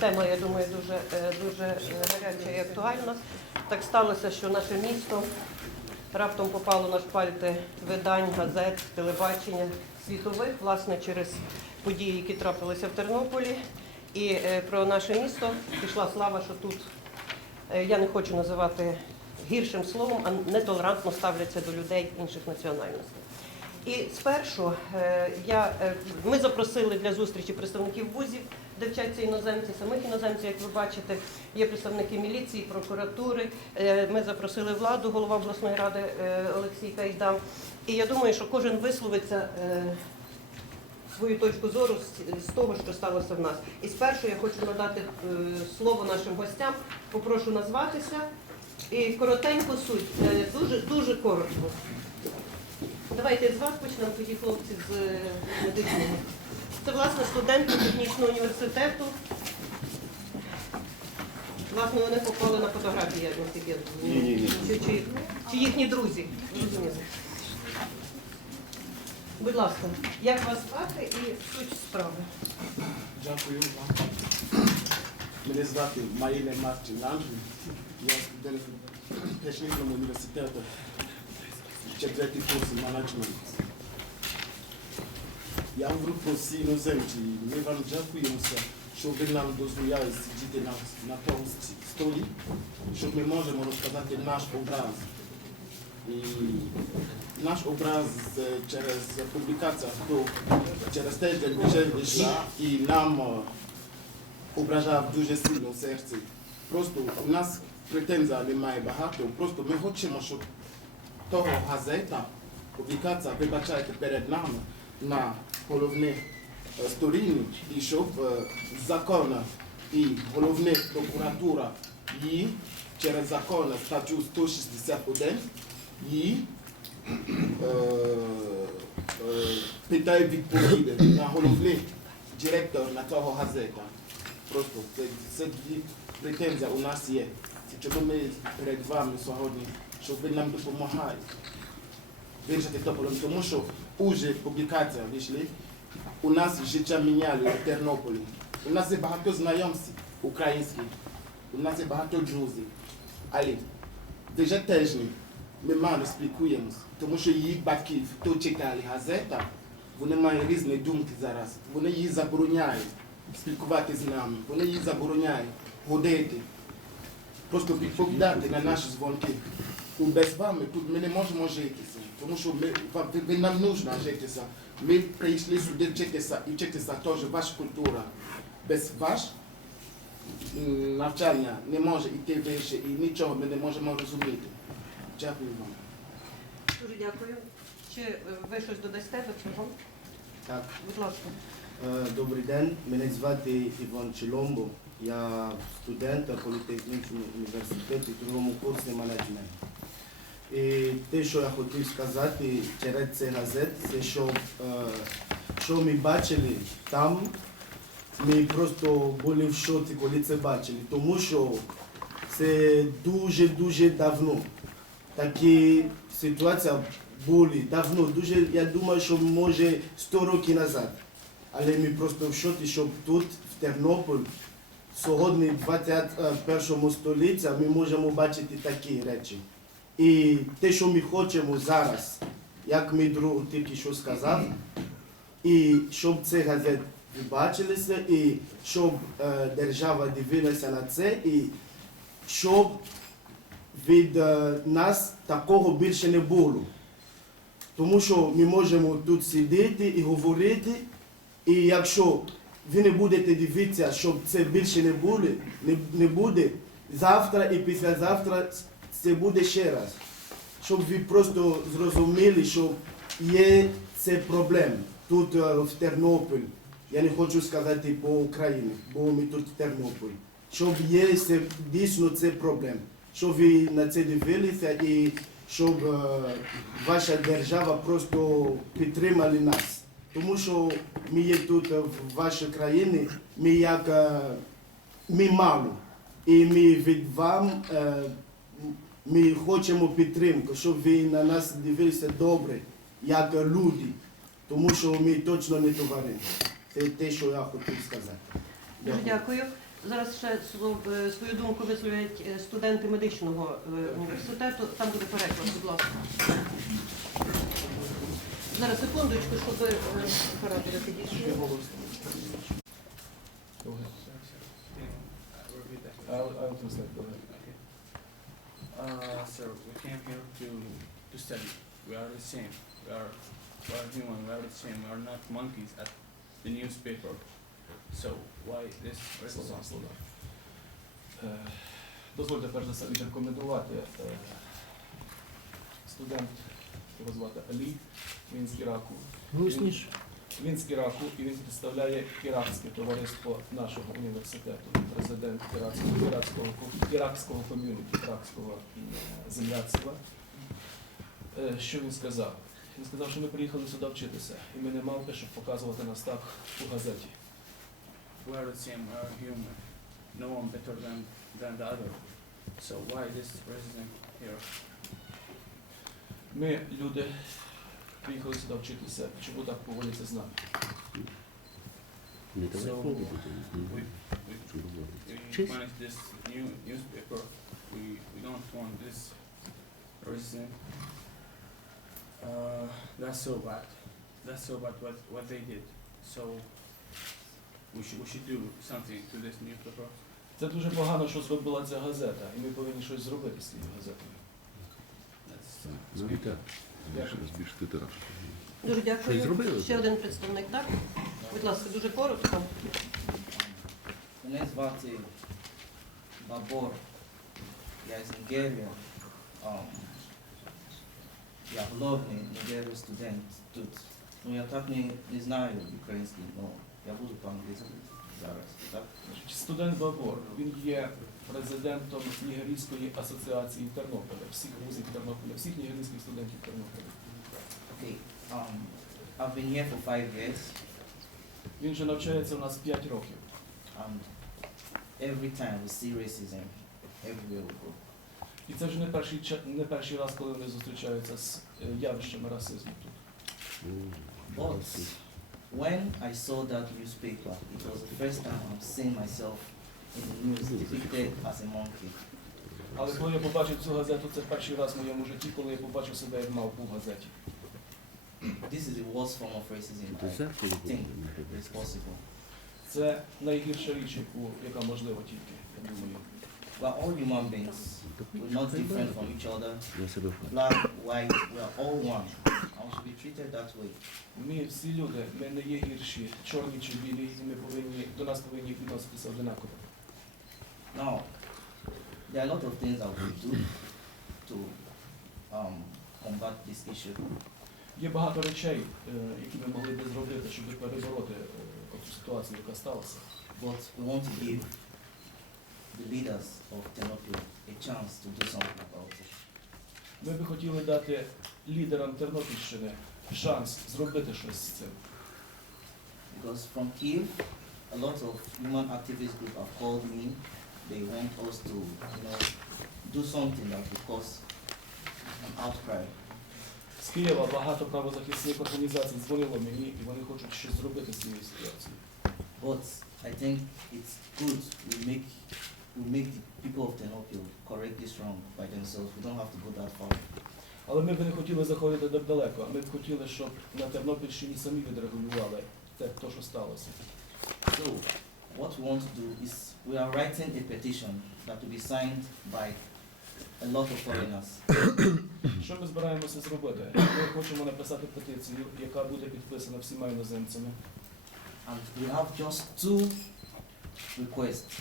тема, я думаю, дуже, е, дуже е, гаряча і актуальна. Так сталося, що наше місто раптом попало на шпальти видань, газет, телебачення світових, власне, через події, які трапилися в Тернополі. І е, про наше місто пішла слава, що тут я не хочу називати гіршим словом, а нетолерантно ставляться до людей інших національностей. І спершу я, ми запросили для зустрічі представників вузів, де вчаться іноземці, самих іноземців, як ви бачите, є представники міліції, прокуратури. Е, Ми запросили владу, голова обласної ради е, Олексій Кайдам. І я думаю, що кожен висловиться е, свою точку зору з, того, що сталося в нас. І спершу я хочу надати слово нашим гостям. Попрошу назватися. І коротенько суть, дуже дуже коротко. Давайте з вас почнемо, тоді хлопці з медичного. Це власне студенти технічного університету. Власне, вони попали на фотографії, як наскільки я. Ні-ні-ні. Чи, чи, чи їхні друзі. Зрозуміло. Будь ласка, як вас звати і суть справи? Дякую вам. Мене звати Маїля Мартін Андрій. Я студент технічного університету. Четвертий курс менеджмент. Я говорю про всі іноземці. Ми вам дякуємо, що ви нам дозволяєте сидіти на, на тому ст- столі, щоб ми можемо розказати наш образ. І наш образ е, через публікацію, то через тиждень вже вийшла і нам е, ображав дуже сильно серце. Просто у нас претензій немає багато, просто ми хочемо, щоб того газета, публікація, вибачайте перед нами на головних е, сторінці, і щоб е, закон і головна прокуратура її через закон статтю 161 її е, е, питає відповіді на головний директор на того газета. Просто це, це дві претензії у нас є. Чому ми перед вами сьогодні, щоб ви нам допомагали вирішити то проблем. Тому що уже публікація вийшли, у нас життя міняли в Тернополі. У нас є багато знайомців українських, у нас є багато друзів. Але вже тиждень ми мало спілкуємося, тому що їх батьків, хто читали газета, вони мають різні думки зараз. Вони її забороняють спілкувати з нами, вони її забороняють ходити, просто відповідати на наші дзвонки. Без вами тут ми не можемо житися, тому що ми, ви, нам нужно житися. Ми прийшли сюди вчитися і вчитися теж ваша культура. Без ваш навчання не може йти вище і нічого ми не можемо розуміти. Дякую вам. Дуже дякую. Чи е, ви щось додасте до цього? Так, Будь ласка. е, добрий день. Мене звати Іван Чоломбо. Я студент політехнічного університету другому курсі менеджмент. І те, що я хотів сказати через цей газет, це що, е, що ми бачили там, ми просто були в шоці, коли це бачили. Тому що це дуже-дуже давно. Такі ситуації були давно, дуже, я думаю, що може 100 років назад. Але ми просто в шоці, що тут, в Тернополі, сьогодні, в 21 столітті, ми можемо бачити такі речі. І те, що ми хочемо зараз, як мій друг тільки що сказав, і щоб це газет бачилися, і щоб е, держава дивилася на це, і щоб від е, нас такого більше не було. Тому що ми можемо тут сидіти і говорити, і якщо ви не будете дивитися, щоб це більше не буде, не, не буде, завтра і післязавтра це буде ще раз. Щоб ви просто зрозуміли, що є це проблем тут е, в Тернополі. Я не хочу сказати по Україні, бо ми тут в Тернополі. Щоб є це, дійсно це проблем. Щоб ви на це дивилися і щоб е, ваша держава просто підтримали нас. Тому що ми є тут е, в вашій країні, ми як ми мало. І ми від вам ми хочемо підтримку, щоб ви на нас дивилися добре, як люди. Тому що ми точно не товари. Це те, що я хотів сказати. Дуже дякую. Зараз ще е, свою думку висловлять е, студенти медичного е, університету. Там буде переклад, будь ласка. Зараз секундочку, щоб е, апарат підійшли. Go ahead. repeat that. I'll, I'll translate. Go ahead. Okay. Uh, sir, we came here to to study. We are the same. We are we are human. We are the same. We are not monkeys at the newspaper. So why this Слова, resistance? слова. Е, Дозвольте перш за все відрекомендувати е, студент, його звати Алі, він з Іраку. Він, Він з Іраку і він представляє іракське товариство нашого університету, президент іракського, іракського, іракського ком'юніті, іракського м, земляцтва. Е, Що він сказав? Він сказав, що ми приїхали сюди вчитися, і ми не мавпи, щоб показувати нас так у газеті. Are. No one better than than the other. So why this resistance here? Ми, люди, приїхали сюди вчитися, чому так поводяться з нами. So we, we manage this new newspaper. We we don't want this resistance. Uh, that's so bad. That's so bad what what they did. So we should we should do something to this newspaper. Це дуже погано, що зробила ця газета, і ми повинні щось зробити з цією газетою. That's Ну. Дякую. Збільшити тираж. Дуже дякую. зробили? Ще один представник, так? Будь ласка, дуже коротко. Мене звати Бабор. Я з Нігерії. Я головний Нігерії студент тут. Ну я так не, не знаю український, але я буду по-англійськи зараз. Так? Студент Бабор, він є президентом Нігерійської асоціації Тернополя, всіх вузів Тернополя, всіх нігерійських студентів Тернополя. Okay. Um, I've been here for five years Він вже навчається у нас 5 років. and every time we see racism everywhere we go. І це вже не перший, не перший раз, коли вони зустрічаються з е, явищами расизму тут. But when I saw that newspaper, it was the first time I'm seeing myself in the depicted as a monkey. Але коли я побачив цю газету, це перший раз в моєму житті, коли я побачив себе як мавпу в газеті. This is the worst form of racism I think is possible. Це найгірша річ, яку, яка можлива тільки, я думаю. We're all human beings. We're not different from each other. Black, white, we're all one. And we should be treated that way. Ми всі люди, ми не є гірші, чорні чи білі, і ми повинні, до нас повинні відноситися одинаково. Now, there are a lot of things that we do to um, combat this issue. Є багато речей, е, які ми могли би зробити, щоб перебороти е, цю ситуацію, яка сталася. But we want to give the leaders of Tenopio a chance to do something about it. Ми би хотіли дати лідерам Тернопільщини шанс зробити щось з цим. Because from Kiev, a lot of human activist groups have called me. They want us to, you know, do something that will cause an outcry. З Києва багато правозахисних організацій дзвонило мені, і вони хочуть щось зробити з цією ситуацією. But I think it's good we make we make the people of Tenopio correct this wrong by themselves. We don't have to go that far. Але ми б не хотіли заходити так далеко, а ми б хотіли, щоб на Тернопільщині самі відрегулювали те, то, що сталося. So what we want to do is we are writing a petition that will be signed by a lot of foreigners. Що ми збираємося зробити? Ми хочемо написати петицію, яка буде підписана всіма іноземцями. And we have just two requests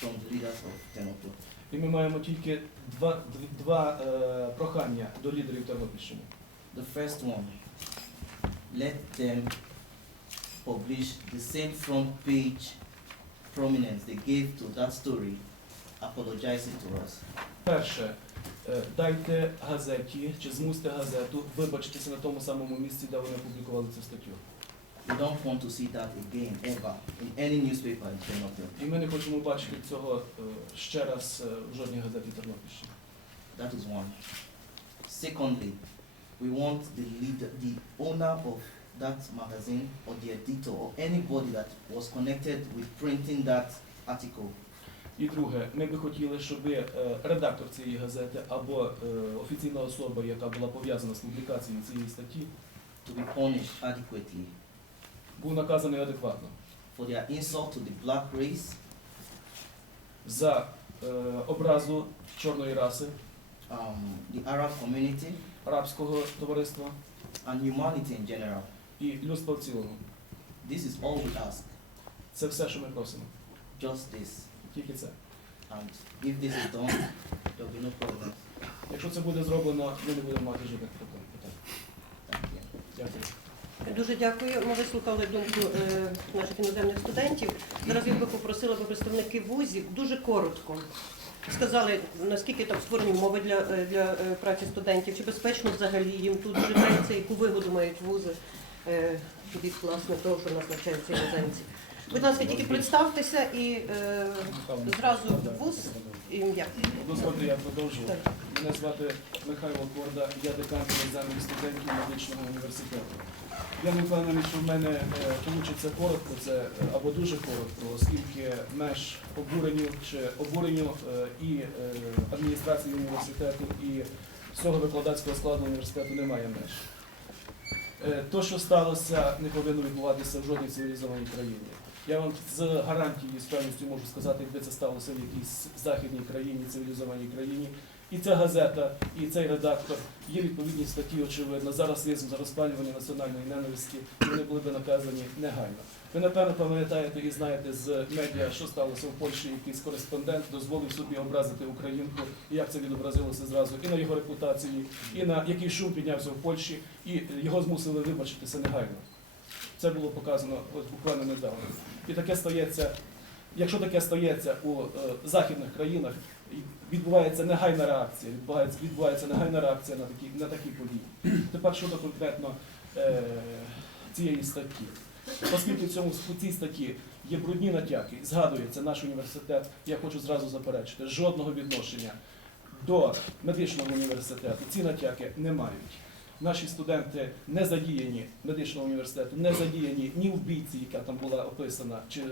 from the leaders of Tenopio. І ми маємо тільки два, дв- два е, прохання до лідерів Тернопільщини. The first one, let them publish the same front page prominence they gave to that story, apologizing to us. Перше, е, дайте газеті чи змусьте газету вибачитися на тому самому місці, де вони опублікували цю статтю. We don't want to see that again, ever, in any newspaper in Tenopio. І ми не хочемо бачити цього е, ще раз е, в жодній газеті Тернопільщини. That is one. Secondly, we want the leader, the owner of that magazine or the editor or anybody that was connected with printing that article. І друге, ми би хотіли, щоб е, редактор цієї газети або е, офіційна особа, яка була пов'язана з публікацією цієї статті, to be punished adequately був наказаний адекватно for their insult to the black race за е, образу чорної раси, um, the Arab community, арабського товариства and humanity in general. І людства в цілому. This is all we ask, Це все, що ми просимо. just this. Тільки це. And if this is done, there'll be no problem. Якщо це буде зроблено, ми не будемо мати жодних проблем. Питань. Дякую. Дуже дякую. Ми вислухали думку е, наших іноземних студентів. Зараз я би попросила би представників вузів дуже коротко. Сказали, наскільки там створені умови для, е, для е, праці студентів, чи безпечно взагалі їм тут живеться, яку вигоду мають вузи від власне того, що навчаються іноземці. Будь ласка, тільки представтеся і е, зразу вуз і ім'я. Дозвольте, я продовжу. Мене звати Михайло Корда, я декан іноземних студентів медичного університету. Я не впевнений, що в мене вийде коротко, це е, або дуже коротко, оскільки меж обуренню чи обуренню е, і е, адміністрації університету, і всього викладацького складу університету немає меж. Е, То, що сталося, не повинно відбуватися в жодній цивілізованій країні. Я вам з гарантією, з певністю можу сказати, де це сталося в якійсь західній країні, цивілізованій країні. І ця газета, і цей редактор є відповідні статті, очевидно, Зараз є розпалювання національної ненависті, вони були б наказані негайно. Ви напевно пам'ятаєте і знаєте з медіа, що сталося в Польщі, якийсь кореспондент дозволив собі образити українку, і як це відобразилося зразу і на його репутації, і на який шум піднявся в Польщі, і його змусили вибачитися негайно. Це було показано ось буквально недавно. І таке стається, якщо таке стається у е, західних країнах, відбувається негайна реакція, відбувається, відбувається негайна реакція на такі, на такі події. Тепер щодо конкретно е, цієї статті. Оскільки в цьому в цій статті є брудні натяки, згадується наш університет, я хочу зразу заперечити, жодного відношення до медичного університету ці натяки не мають. Наші студенти не задіяні медичного університету, не задіяні ні в бійці, яка там була описана, чи е, е,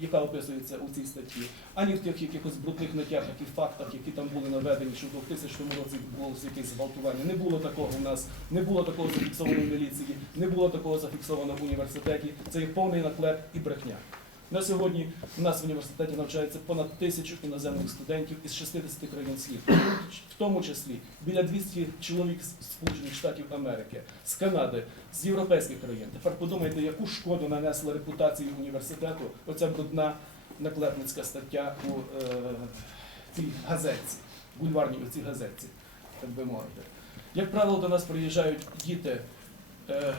яка описується у цій статті, ані в тих якихось брудних натяках і фактах, які там були наведені, що в 2000 році відбулося якесь зґвалтування. Не було такого у нас, не було такого зафіксовано в міліції, не було такого зафіксовано в університеті. Це є повний наклеп і брехня. На сьогодні у нас в університеті навчається понад тисячу іноземних студентів із 60 країн світу, в тому числі біля 200 чоловік з Сполучених Штатів Америки, з Канади, з європейських країн. Тепер подумайте, яку шкоду нанесла репутації університету оця брудна наклепницька стаття у е, цій газетці, бульварній у цій газетці, так би мовити. Як правило, до нас приїжджають діти. Е,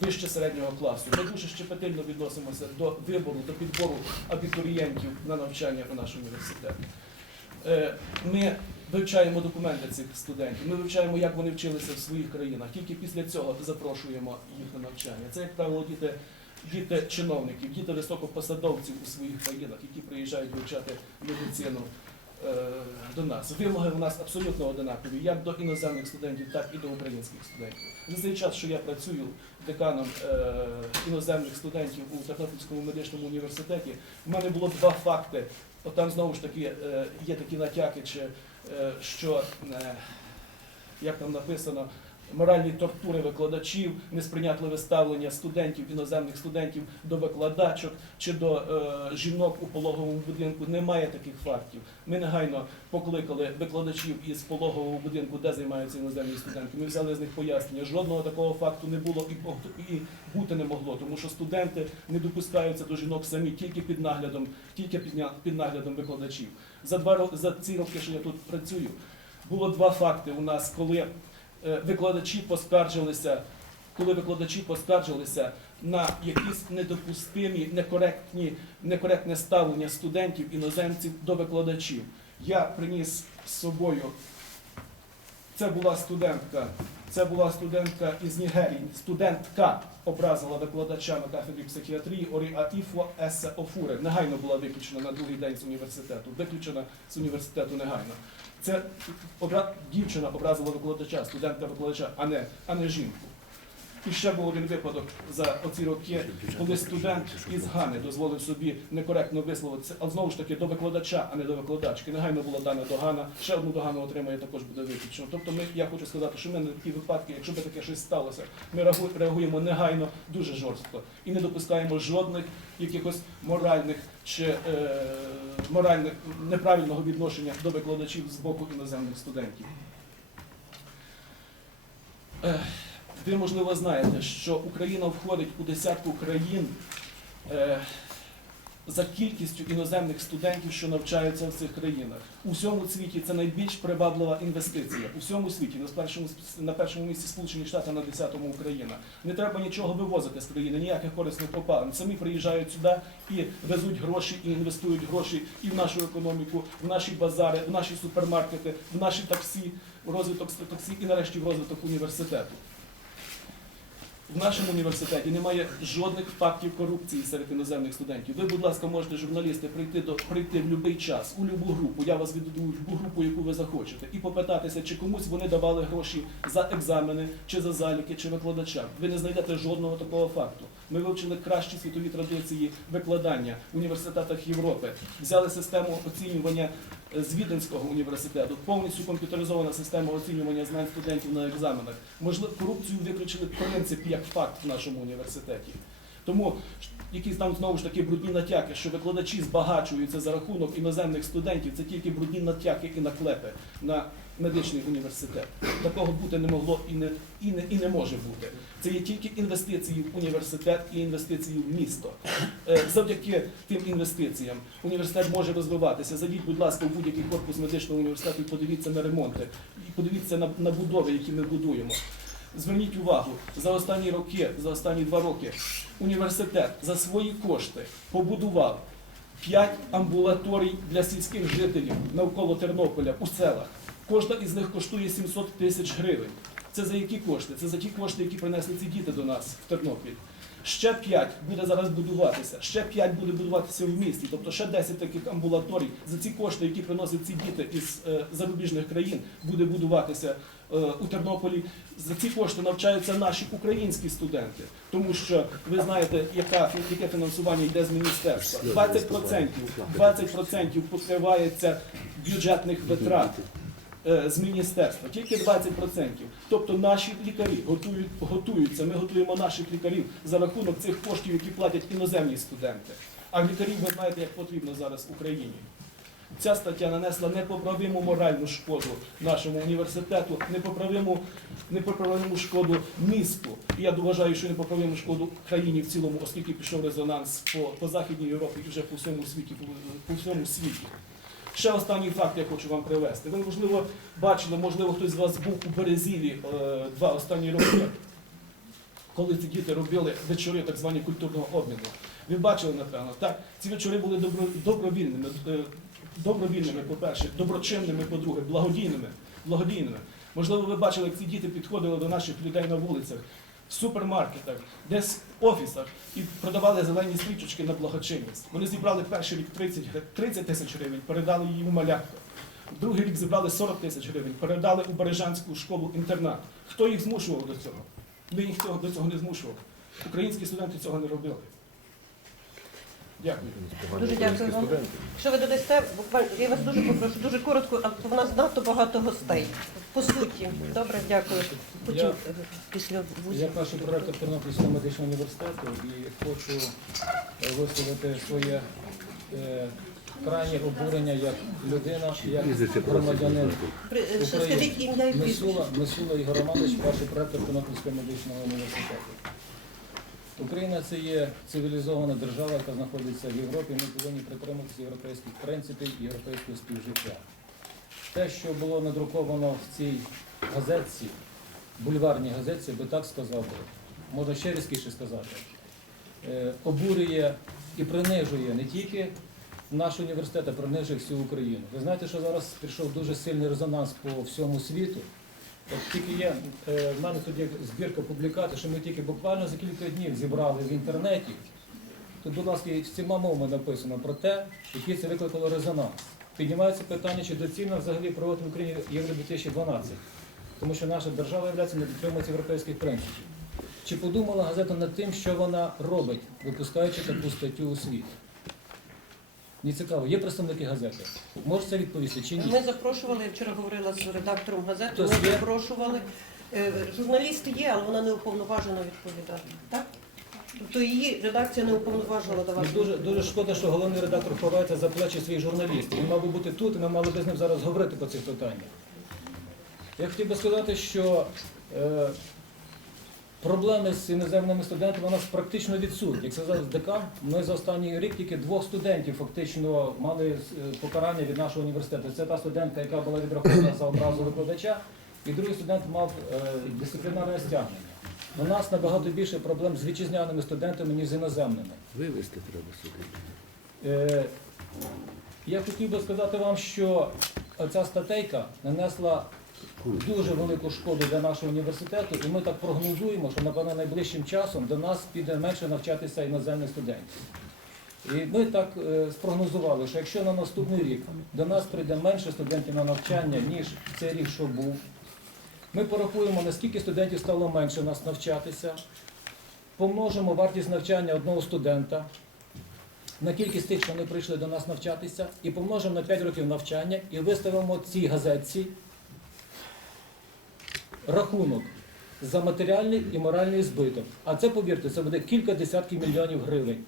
вище середнього класу. Ми дуже щепетильно відносимося до вибору, до підбору абітурієнтів на навчання у наш університет. Е, Ми вивчаємо документи цих студентів, ми вивчаємо, як вони вчилися в своїх країнах. Тільки після цього запрошуємо їх на навчання. Це, як правило, діти, діти чиновників, діти високопосадовців у своїх країнах, які приїжджають вивчати медицину до нас. Вимоги у нас абсолютно одинакові, як до іноземних студентів, так і до українських студентів. За цей час, що я працюю деканом е, іноземних студентів у Тернопільському медичному університеті, в мене було два факти. От там знову ж таки е, є такі натяки, е, що, е, як там написано, моральні тортури викладачів, несприйнятливе ставлення студентів, іноземних студентів до викладачок чи до е, жінок у пологовому будинку. Немає таких фактів. Ми негайно покликали викладачів із пологового будинку, де займаються іноземні студенти. Ми взяли з них пояснення. Жодного такого факту не було і, і бути не могло, тому що студенти не допускаються до жінок самі тільки під наглядом, тільки під, наглядом викладачів. За два за ці роки, що я тут працюю, було два факти у нас, коли викладачі поскаржилися, коли викладачі поскаржилися на якісь недопустимі, некоректні, некоректне ставлення студентів, іноземців до викладачів. Я приніс з собою. Це була студентка. Це була студентка із Нігерії. Студентка образила викладача на кафедрі психіатрії Орі Атіфо Есе Офуре. Негайно була виключена на другий день з університету. Виключена з університету негайно. Це обра... дівчина образила викладача, студента викладача, а не, а не жінку. І ще був один випадок за оці роки, коли студент із Гани дозволив собі некоректно висловитися, а знову ж таки до викладача, а не до викладачки. Негайно була дана догана, ще одну догану отримає, також буде виключено. Тобто ми, я хочу сказати, що ми на такі випадки, якщо би таке щось сталося, ми реагуємо негайно, дуже жорстко і не допускаємо жодних якихось моральних чи е, моральних неправильного відношення до викладачів з боку іноземних студентів. Е, Ви, можливо, знаєте, що Україна входить у десятку країн е, за кількістю іноземних студентів, що навчаються в цих країнах. У всьому світі це найбільш приваблива інвестиція. У всьому світі на першому, на першому місці Сполучені Штати, на десятому Україна. Не треба нічого вивозити з країни, ніяких корисних попалин. Самі приїжджають сюди і везуть гроші, і інвестують гроші і в нашу економіку, в наші базари, в наші супермаркети, в наші таксі, в розвиток таксі і нарешті в розвиток університету. В нашому університеті немає жодних фактів корупції серед іноземних студентів. Ви, будь ласка, можете журналісти прийти до прийти в будь-який час у будь-яку групу. Я вас відведу в будь-яку групу, яку ви захочете, і попитатися, чи комусь вони давали гроші за екзамени, чи за заліки, чи викладачам. Ви не знайдете жодного такого факту. Ми вивчили кращі світові традиції викладання в університетах Європи, взяли систему оцінювання з Віденського університету, повністю комп'ютеризована система оцінювання знань студентів на екзаменах. Можливо, корупцію виключили в принципі як факт в нашому університеті. Тому якісь там знову ж таки брудні натяки, що викладачі збагачуються за рахунок іноземних студентів, це тільки брудні натяки і наклепи на медичний університет. Такого бути не могло і не, і не, і не може бути. Це є тільки інвестиції в університет і інвестиції в місто. Е, Завдяки тим інвестиціям університет може розвиватися. Зайдіть, будь ласка, у будь-який корпус медичного університету і подивіться на ремонти, і подивіться на, на будови, які ми будуємо. Зверніть увагу, за останні роки, за останні два роки, університет за свої кошти побудував п'ять амбулаторій для сільських жителів навколо Тернополя у селах. Кожна із них коштує 700 тисяч гривень. Це за які кошти? Це за ті кошти, які принесли ці діти до нас в Тернопіль. Ще п'ять буде зараз будуватися, ще п'ять буде будуватися в місті, тобто ще 10 таких амбулаторій за ці кошти, які приносять ці діти із е, зарубіжних країн, буде будуватися е, у Тернополі. За ці кошти навчаються наші українські студенти, тому що ви знаєте, яка, яке фінансування йде з міністерства. 20%, 20% покривається бюджетних витрат з міністерства, тільки 20%. Тобто наші лікарі готують, готуються, ми готуємо наших лікарів за рахунок цих коштів, які платять іноземні студенти. А лікарів ви знаєте, як потрібно зараз Україні. Ця стаття нанесла непоправиму моральну шкоду нашому університету, непоправиму, непоправиму шкоду місту. Я вважаю, що непоправиму шкоду країні в цілому, оскільки пішов резонанс по, по Західній Європі і вже по всьому світі, по, по всьому світі. Ще останній факт я хочу вам привести. Ви, можливо, бачили, можливо, хтось з вас був у Березілі е, два останні роки, коли ці діти робили вечори так звані культурного обміну. Ви бачили, напевно, так? Ці вечори були добро, добровільними, е, добровільними, по-перше, доброчинними, по-друге, благодійними, благодійними. Можливо, ви бачили, як ці діти підходили до наших людей на вулицях, в супермаркетах, десь офісах і продавали зелені стрічечки на благочинність. Вони зібрали перший рік 30, гри- 30 тисяч гривень, передали її у малятку. Другий рік зібрали 40 тисяч гривень, передали у Бережанську школу-інтернат. Хто їх змушував до цього? Ми їх до цього не змушували. Українські студенти цього не робили. Дякую. Дуже дякую вам. Що ви додасте? Буквально я вас дуже попрошу, дуже коротко, а в нас надто багато гостей. По суті, добре, дякую. Потім Я- після Я вузів. перший проректор Тернопільського медичного університету і хочу е, висловити своє е, крайнє обурення як людина, як громадянин. Е, Скажіть ім'я і Месула Ігор Романович, перший проректор Тернопільського медичного університету. Україна це є цивілізована держава, яка знаходиться в Європі. Ми повинні притримуватися європейських принципів і європейського співжиття. Те, що було надруковано в цій газетці, бульварній газетці, би так сказав би, можна ще різкіше сказати, е, обурює і принижує не тільки наш університет, а принижує всю Україну. Ви знаєте, що зараз пішов дуже сильний резонанс по всьому світу. От тільки є е, в мене тут є збірка публікацій, що ми тільки буквально за кілька днів зібрали в інтернеті. Тут, будь ласка, і всіма мовами написано про те, який це викликало резонанс. Піднімається питання, чи доцільно взагалі проводити в Україні Євро 2012, тому що наша держава є не дотримується європейських принципів. Чи подумала газета над тим, що вона робить, випускаючи таку статтю у світ? Мені цікаво, є представники газети? Можете відповісти чи ні? Ми запрошували, я вчора говорила з редактором газети, Хтось ми є? запрошували. Е, Журналіст є, але вона не уповноважена відповідати. Так? Тобто її редакція не уповноважила давати. Мені дуже, дуже шкода, що головний редактор ховається за плечі своїх журналістів. Він мав би бути тут, і ми мали б з ним зараз говорити по цих питаннях. Я хотів би сказати, що е, проблеми з іноземними студентами у нас практично відсутні. Як сказав декан, ми за останній рік тільки двох студентів фактично мали е, покарання від нашого університету. Це та студентка, яка була відрахована за образу викладача, і другий студент мав е, дисциплінарне стягнення. У нас набагато більше проблем з вітчизняними студентами, ніж з іноземними. Вивезти треба сюди. Е, Я хотів би сказати вам, що ця статейка нанесла дуже велику шкоду для нашого університету, і ми так прогнозуємо, що напевно найближчим часом до нас піде менше навчатися іноземних студентів. І ми так е, спрогнозували, що якщо на наступний рік до нас прийде менше студентів на навчання, ніж цей рік, що був, ми порахуємо, наскільки студентів стало менше нас навчатися, помножимо вартість навчання одного студента на кількість тих, що вони прийшли до нас навчатися, і помножимо на 5 років навчання і виставимо цій газетці рахунок за матеріальний і моральний збиток. А це, повірте, це буде кілька десятків мільйонів гривень.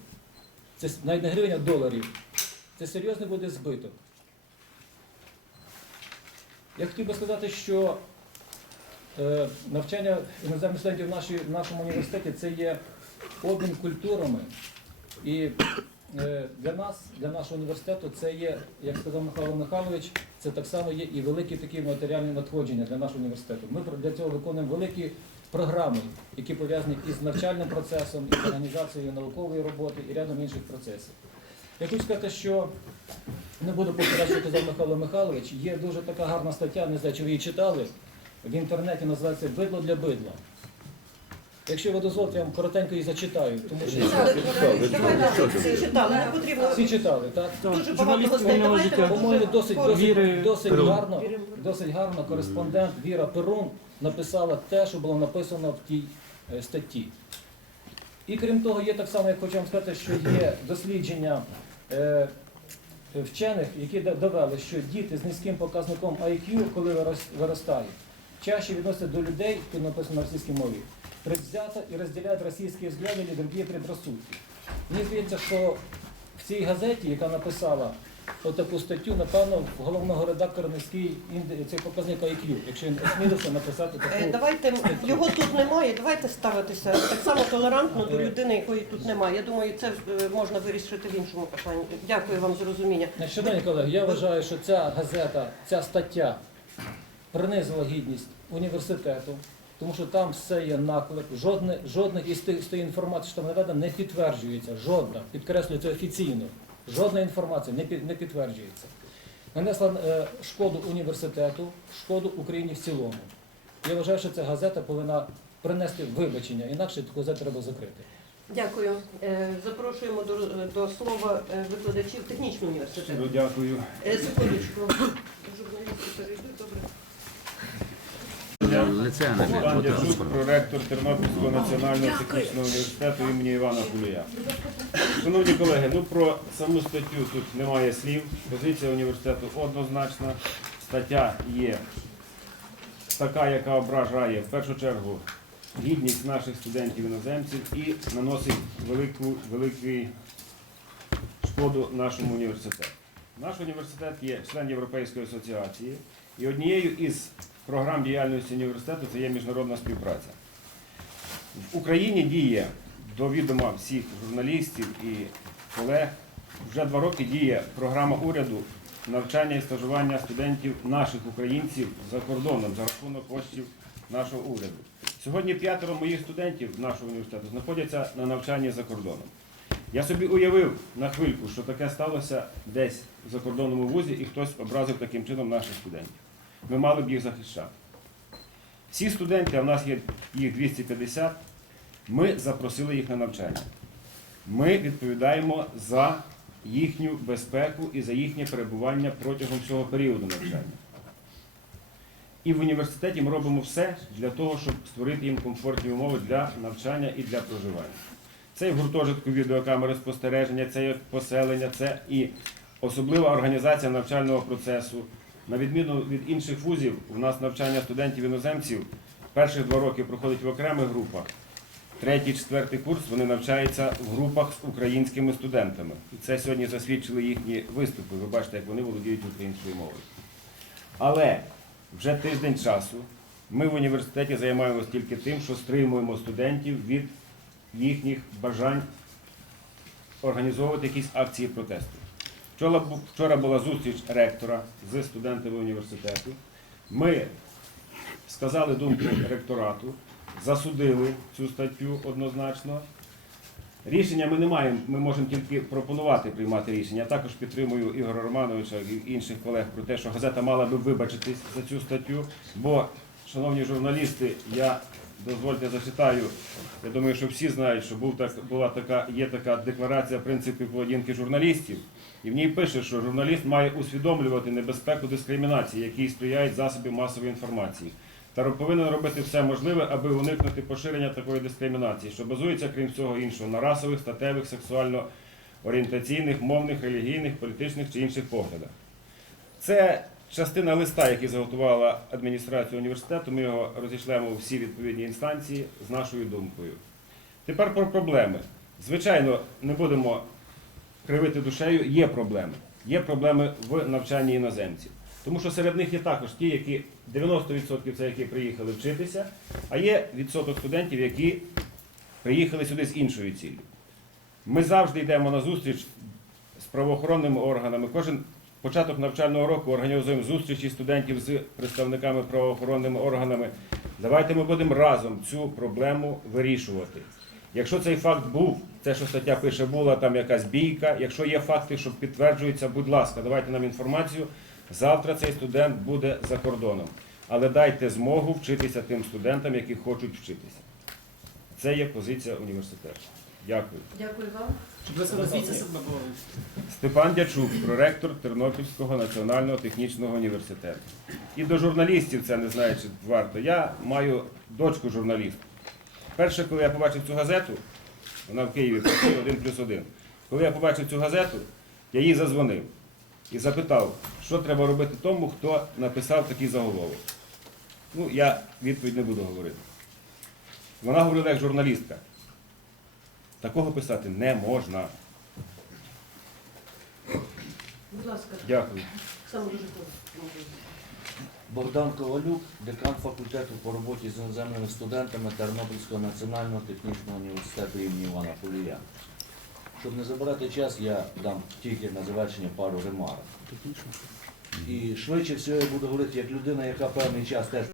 Це навіть не гривень, а доларів. Це серйозний буде збиток. Я хотів би сказати, що е, навчання іноземних студентів в, нашій- в нашому університеті це є обмін культурами. І е, для нас, для нашого університету, це є, як сказав Михайло Михайлович, це так само є і великі такі матеріальні надходження для нашого університету. Ми для цього виконуємо великі програми, які пов'язані із навчальним процесом, із організацією наукової роботи і рядом інших процесів. Я хочу сказати, що не буду повторяти, казав Михайло Михайлович. Є дуже така гарна стаття, не знаю, чи ви її читали. В інтернеті називається Бидло для бидла. Якщо ви дозволите, я вам коротенько її зачитаю, тому що всі читали, не потрібно всі читали, так? дуже багато гостей. Давайте По-моєму, досить, досить, досить гарно, досить гарно кореспондент Віра Перун написала те, що було написано в тій е, статті. І крім того, є так само, як хочу вам сказати, що є дослідження е, вчених, які д- довели, що діти з низьким показником IQ, коли вирос- виростають, чаще відносяться до людей, тут написано на російській мові, предвзято і розділяють російські взгляди і другі предрассудки. Мені здається, що в цій газеті, яка написала отаку статтю, напевно, в головного редактора низький інде- цей показник IQ, якщо він осмілився написати Е, таку. Давайте його тут немає. Давайте ставитися так само толерантно до людини, якої тут немає. Я думаю, це е, можна вирішити в іншому питанні. Дякую вам за розуміння. Значить, Шановні колеги, я вважаю, що ця газета, ця стаття принизила гідність університету, тому що там все є наклеп, жодне, жодних із тих- з тієї інформації, що там наведено, не підтверджується. Жодна, підкреслюю це офіційно. Жодна інформація не, під- не підтверджується. Нанесла е, шкоду університету, шкоду Україні в цілому. Я вважаю, що ця газета повинна принести вибачення, інакше таку газету треба закрити. Дякую. Е, Запрошуємо до, до слова е, викладачів технічного університету. Дякую. Е, Секундочку. Журналісти перейдуть, добре. Лице не Дячук, проректор Тернопільського національного технічного університету імені Івана Кулія. Шановні колеги, ну про саму статтю тут немає слів. Позиція університету однозначна. Стаття є така, яка ображає в першу чергу гідність наших студентів-іноземців і наносить велику, велику шкоду нашому університету. Наш університет є член Європейської асоціації, і однією із програм діяльності університету це є міжнародна співпраця. В Україні діє до відома всіх журналістів і колег. Вже два роки діє програма уряду навчання і стажування студентів наших українців за кордоном за рахунок коштів нашого уряду. Сьогодні п'ятеро моїх студентів нашого університету знаходяться на навчанні за кордоном. Я собі уявив на хвильку, що таке сталося десь в закордонному вузі і хтось образив таким чином наших студентів. Ми мали б їх захищати. Всі студенти, а в нас є їх 250, ми запросили їх на навчання. Ми відповідаємо за їхню безпеку і за їхнє перебування протягом всього періоду навчання. І в університеті ми робимо все для того, щоб створити їм комфортні умови для навчання і для проживання. Це і в гуртожитку відеокамери спостереження, це і поселення, це і особлива організація навчального процесу. На відміну від інших вузів, у нас навчання студентів-іноземців перших два роки проходить в окремих групах. Третій, четвертий курс вони навчаються в групах з українськими студентами. І це сьогодні засвідчили їхні виступи. Ви бачите, як вони володіють українською мовою. Але вже тиждень часу ми в університеті займаємося тільки тим, що стримуємо студентів від їхніх бажань організовувати якісь акції протесту. Вчора, була зустріч ректора з студентами університету. Ми сказали думку ректорату, засудили цю статтю однозначно. Рішення ми не маємо, ми можемо тільки пропонувати приймати рішення. Я також підтримую Ігоря Романовича і інших колег про те, що газета мала би вибачитись за цю статтю. Бо, шановні журналісти, я дозвольте зачитаю. Я думаю, що всі знають, що був так, була така, є така декларація принципів поведінки журналістів. І в ній пише, що журналіст має усвідомлювати небезпеку дискримінації, якій сприяють засоби масової інформації. Та повинен робити все можливе, аби уникнути поширення такої дискримінації, що базується, крім всього іншого, на расових, статевих, сексуально-орієнтаційних, мовних, релігійних, політичних чи інших поглядах. Це частина листа, який заготувала адміністрація університету. Ми його розійшлемо у всі відповідні інстанції з нашою думкою. Тепер про проблеми. Звичайно, не будемо кривити душею, є проблеми. Є проблеми в навчанні іноземців. Тому що серед них є також ті, які 90% це які приїхали вчитися, а є відсоток студентів, які приїхали сюди з іншою ціллю. Ми завжди йдемо на зустріч з правоохоронними органами. Кожен початок навчального року організуємо зустрічі студентів з представниками правоохоронними органами. Давайте ми будемо разом цю проблему вирішувати. Якщо цей факт був, це що стаття пише, була там якась бійка. Якщо є факти, що підтверджуються, будь ласка, давайте нам інформацію. Завтра цей студент буде за кордоном. Але дайте змогу вчитися тим студентам, які хочуть вчитися. Це є позиція університету. Дякую. Дякую вам. Степан Дячук, проректор Тернопільського національного технічного університету. І до журналістів це не знаю, чи варто. Я маю дочку журналістку. Перше, коли я побачив цю газету, вона в Києві працює один плюс один. Коли я побачив цю газету, я їй зазвонив і запитав, що треба робити тому, хто написав такий заголовок. Ну, я відповідь не буду говорити. Вона говорила як журналістка. Такого писати не можна. Будь ласка, Дякую. саме дуже. Богдан Ковалюк, декан факультету по роботі з іноземними студентами Тернопільського національного технічного університету імені Івана Полія. Щоб не забирати час, я дам тільки на завершення пару ремарок. І швидше всього я буду говорити як людина, яка певний час теж